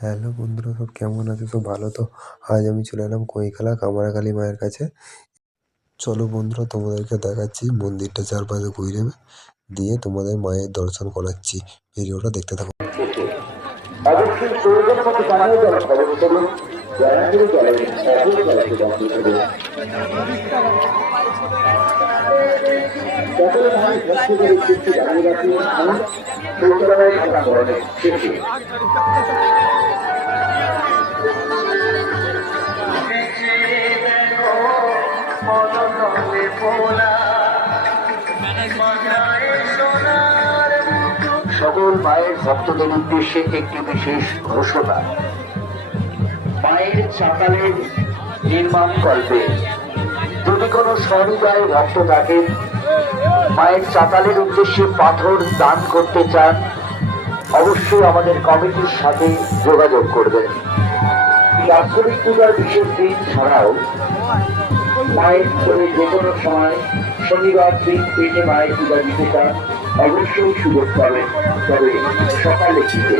Hello বন্ধুরা, সব কেমন আছো? সব ভালো তো? আজ আমি চলে এলাম কৈখালা কামারখালী মায়ের কাছে। চলো বন্ধুরা, তোমাদেরকে দেখাচ্ছি মন্দিরটা চারপাশে ঘুরে দিয়ে তোমাদের মায়ের দর্শন করাচ্ছি। ভিডিওটা দেখতে থাকো। অবশ্যই প্রয়োজন মতো পানীয় জল খরচ করুন। দয়া করে জলের অপচয়কে বন্ধ করুন। সকলে ভাবে ভক্ত করে একটু দাঁড়িয়ে রাখুন। শৌচালয় থাকা ধরনের শেষে সকল মায়ের ভক্তদের উদ্দেশ্যে একটি বিশেষ ঘোষণা। মায়ের চাতালের নির্মাণ কল্পে যদি কোনো সহৃদয় ভক্ত থাকেন, মায়ের চাতালের উদ্দেশ্যে পাথর দান করতে চান, অবশ্যই আমাদের কমিটির সাথে যোগাযোগ করবেন। বাৎসরিক পূজার বিশেষ দিন ছাড়াও মায়ের করে যে কোনো সময় শনিবার দিন পেটে মায়ের পূজা দিতে চান, অবশ্যই সুযোগ পাবেন, তবে সকালে দিতে।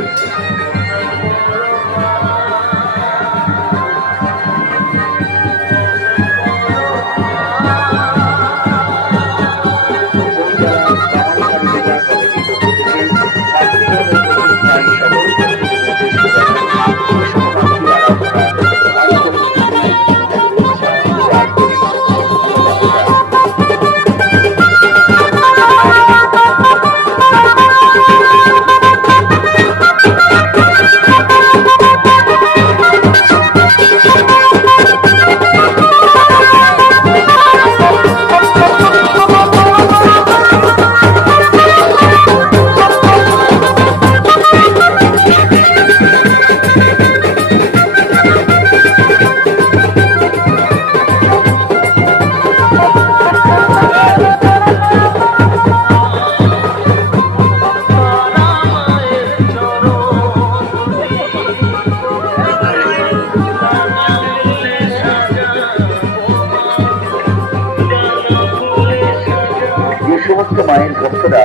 সমস্ত মায়ের ভক্তরা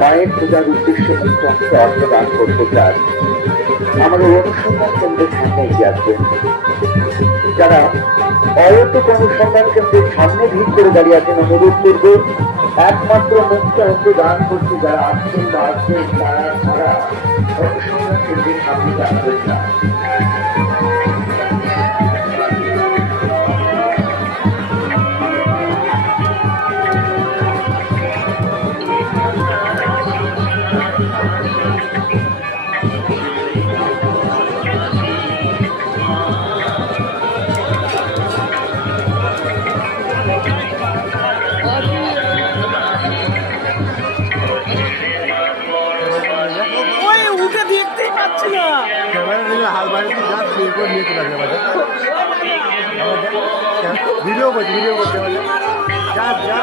মায়ের পূজার উদ্দেশ্যে মুক্ত অর্থ দান করতে চান, আমাদের অনুসন্ধান কেন্দ্রের সামনে এগিয়ে আসবেন। যারা অয়তক অনুসন্ধান কেন্দ্রের সামনে ভিড় করে দাঁড়িয়ে আছেন, অনুরোধ করবে একমাত্র মুক্ত অর্থ দান করতে যারা আসছেন বা আসবেন তারা ছাড়া অনুসন্ধান কেন্দ্রের সামনে আসবেন না। ভিডিও করতে যা যা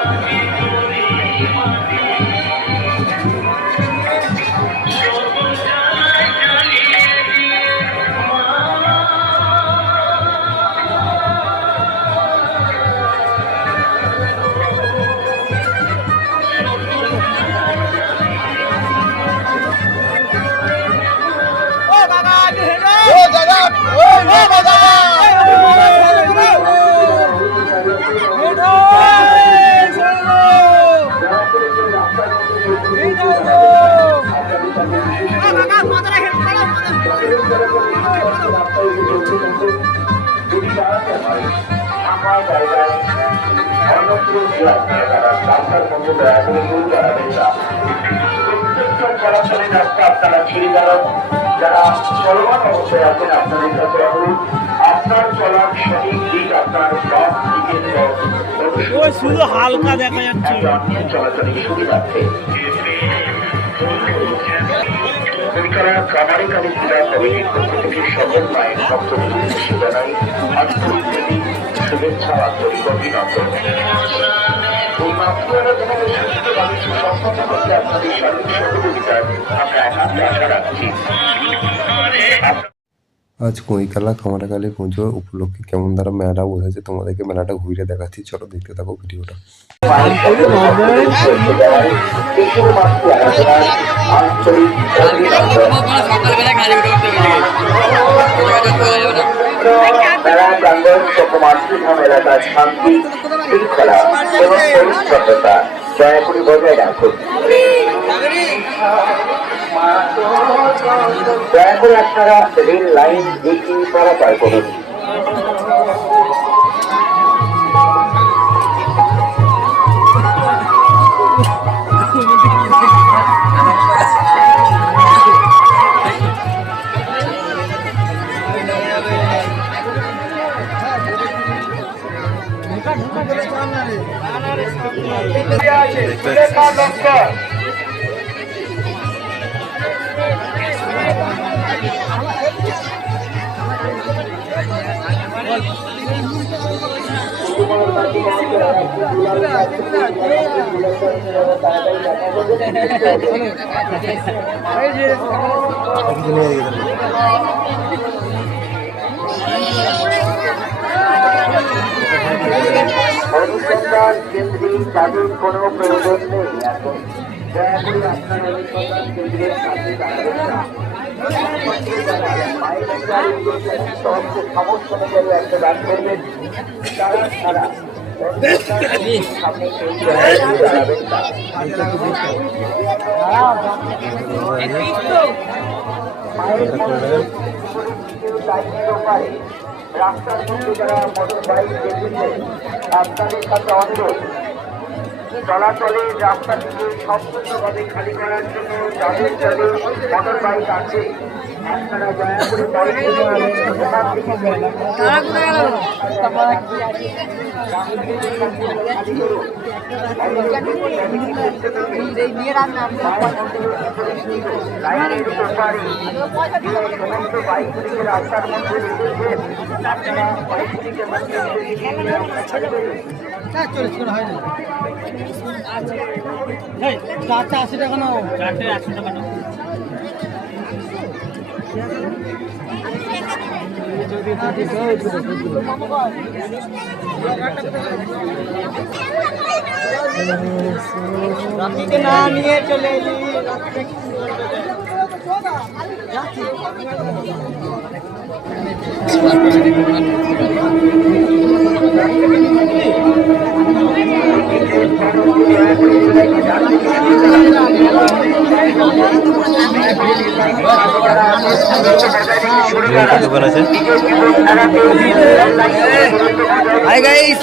চলাচলের রাস্তা আপনারা ছেড়ে দাঁড়ান। যারা চলমান অবস্থায় আছেন আপনাদের কাছে অনুরোধ, আপনার চলার সঠিক দিক আপনার সব দিকের শুধু হালকা দেখা যাচ্ছে চলাচলের সুবিধার্থে কামারখালী পূজা কমিটির পক্ষ থেকে সকল মায়ের ভক্তদের উদ্দেশ্যে জানাই আন্তরিক শুভেচ্ছা, আন্তরিক অভিনন্দন। সম্পন্ন করতে আপনাদের সার্বিক সহযোগিতায় আমরা একান্ত আশা রাখছি। আজ কৈকালা কামারখালী পুজো উপলক্ষে কেমন তারা মেলা বসেছে তোমাদেরকে মেলাটা ঘুরে দেখাচ্ছি, চলো দেখতে থাকো ভিডিওটা। মেলা প্রাঙ্গণ মাতৃধাম এলাকার শান্তি শৃঙ্খলা এবং পরিচ্ছন্নতা দয়া করে বজায় রাখুন। দয়া করে আপনারা রেল লাইন দেখে পারাপার করুন। অনুসন্ধান কেন্দ্রে তাদের কোনো প্রয়োজন নেই। এখন দয়া করে আপনার অনুসন্ধান কেন্দ্রের কাছে দাঁড়াবেন না। সমস্ত অনুযায়ী একটা দান করবেন, তারা ছাড়া সামনে কেউ দাঁড়াবেন না। রাস্তার মধ্যে যারা মোটর বাইক দেখেছে আপনাদের কাছে অনুরোধ, চলাচলের রাস্তাটিকে সম্পূর্ণভাবে খালি করার জন্য যাদের যাদের মোটর বাইক আছে আপনারা দয়া করে সমস্ত বাইকগুলিকে রাস্তার মধ্যে রেখেছেন আপনারা বাইকগুলিকে চারটে 80 টাকা নাও, চারটে 100 টাকা নাও। রাত্রিতে না নিয়ে চলে এলি। দোকান আছে। হাই গাইস,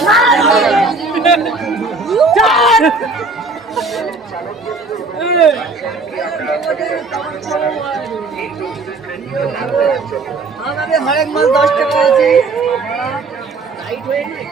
আমাদের হরেক মাল 10 টাকা আছে। টাইট হয়ে গেছে।